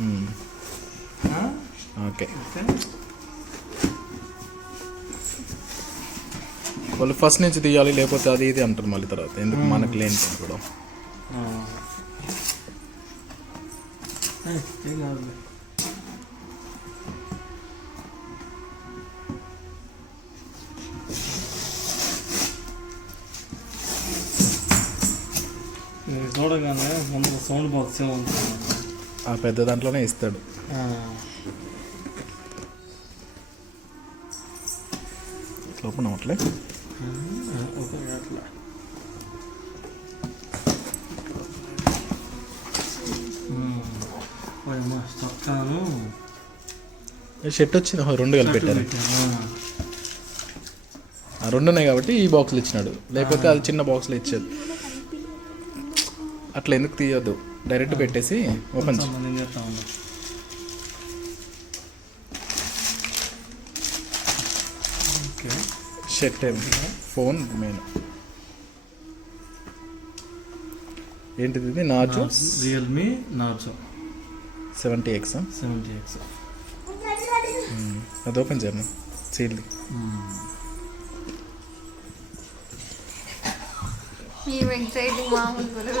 మ్మ్. ఆ? Okay okay వాళ్ళు first నుంచి తీయాలి లేకపోతే అది ఇది అంటారు మళ్ళీ తర్వాత. ఎందుకు? మనకు లేని పని కూడా. చూడగానే ముందు సౌండ్ బాక్స్ ఏమో ఉంటుంది ఆ పెద్ద దాంట్లోనే ఇస్తాడు. చొక్కాను షర్ట్ వచ్చింది? రెండు కలిపి పెట్టారు. పెట్టాను. ఆ. రెండు ఉన్నాయి కాబట్టి ఈ బాక్స్లు ఇచ్చినాడు. లేకపోతే అది చిన్న బాక్స్లో ఇచ్చేది అట్లా ఎందుకు తీయొద్దు? డైరెక్ట్ పెట్టేసి ఓపెన్ కొంచెం నేను చేస్తా ఉన్నా. ఓకే. షర్ట్ ఏం ఫోన్ మెయిన్ ఏంటిది ఇది? Narzo Realme Narzo seventy X seventy X అది ఓపెన్ చేయను సీల్ ఈ ఎక్సైటింగ్ మామూలు లేదు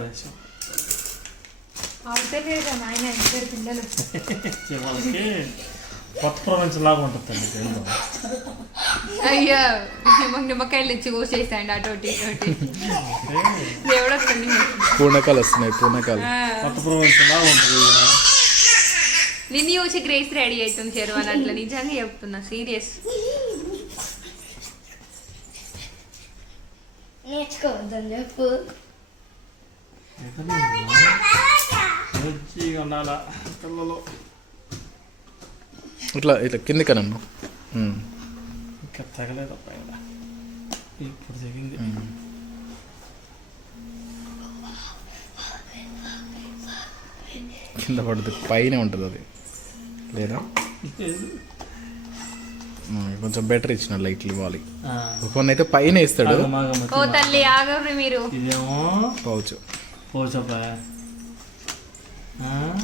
కనీసం వాళ్ళకి కొత్త ప్రపంచం లాగా ఉంటుంది అయ్యా నిమ్మ నిమ్మకాయలు తెచ్చి కోసేస్తాండి అటోటి ఇటోటి దేవుడు వస్తుంది. పూర్ణకాలు. వస్తున్నాయి పూర్ణకాలు కొత్త ప్రపంచం లాగా ఉంటుంది నిన్ను చూసి గ్రేస్ రెడీ అవుతుంది చెరువు అట్లా నిజంగా చెప్తున్నా సీరియస్. నేర్చుకోవద్దని చెప్పు. ఇట్లా ఇట్లా కింది కనమ్మ ఇంకా తగలేదు పైన? ఇప్పుడు తెగింది. కింద పడుతుంది. పైన ఉంటుంది అది. లేదా? కొంచెం బెటర్ ఇచ్చిన లైట్లు ఇవ్వాలి ఆ, కొన్ని అయితే పైన ఇస్తాడు. ఓ తల్లి మీరు. ఇదేమో? పౌచ్. మ్మ్,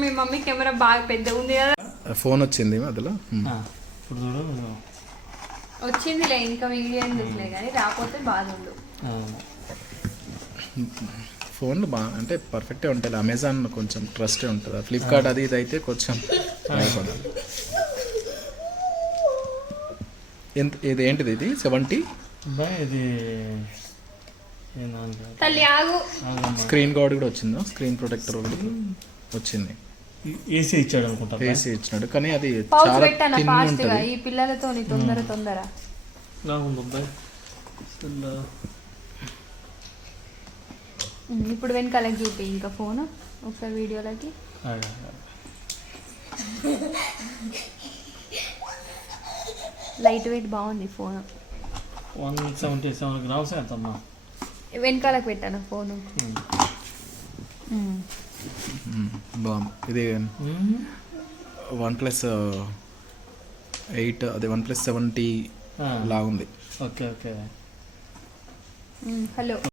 మీ మమ్మీ కెమెరా బాగా పెద్ద ఉంది కదా. ఫోన్ వచ్చింది అందులో ఉమ్. ఇప్పుడు చూడు వచ్చిందిలే ఇంకా వీడియో ఎందుకులే కానీ రాకపోతే బాధ ఉండు ఫోన్లు బాగా అంటే పర్ఫెక్టే ఉంటాయి అమెజాన్ కొంచెం ట్రస్ట్ ఉంటుంది. ఫ్లిప్కార్ట్ అది ఇది అయితే కొంచెం ఎంత ఇది ఏంటిది ఇది? సెవెంటీ ఇది తల్లి ఆగు. స్క్రీన్ గార్డ్ కూడా వచ్చిందా? స్క్రీన్ ప్రొటెక్టర్ వచ్చింది. ఏసీ ఇచ్చాడు అనుకుంటా. ఏసీ ఇచ్చినాడు. కానీ అది చాలా థిన్ ఉంటుంది. ఈ పిల్లలతో తొందర తొందర. ఉంది అసలు. మ్మ్, ఇప్పుడు వెనకాలకి చూపి ఇంకా ఫోన్. ఒకసారి వీడియోలకి. లైట్ వెయిట్ బాగుంది phone. One seventy seven grams ఎంతమ్మా వెనకాలకు పెట్టాను ఫోన్. బాగుంది. ఇది. వన్ ప్లస్ ఎయిట్ అదే వన్ ప్లస్ సెవెంటీ లాగుంది. Okay okay. హలో.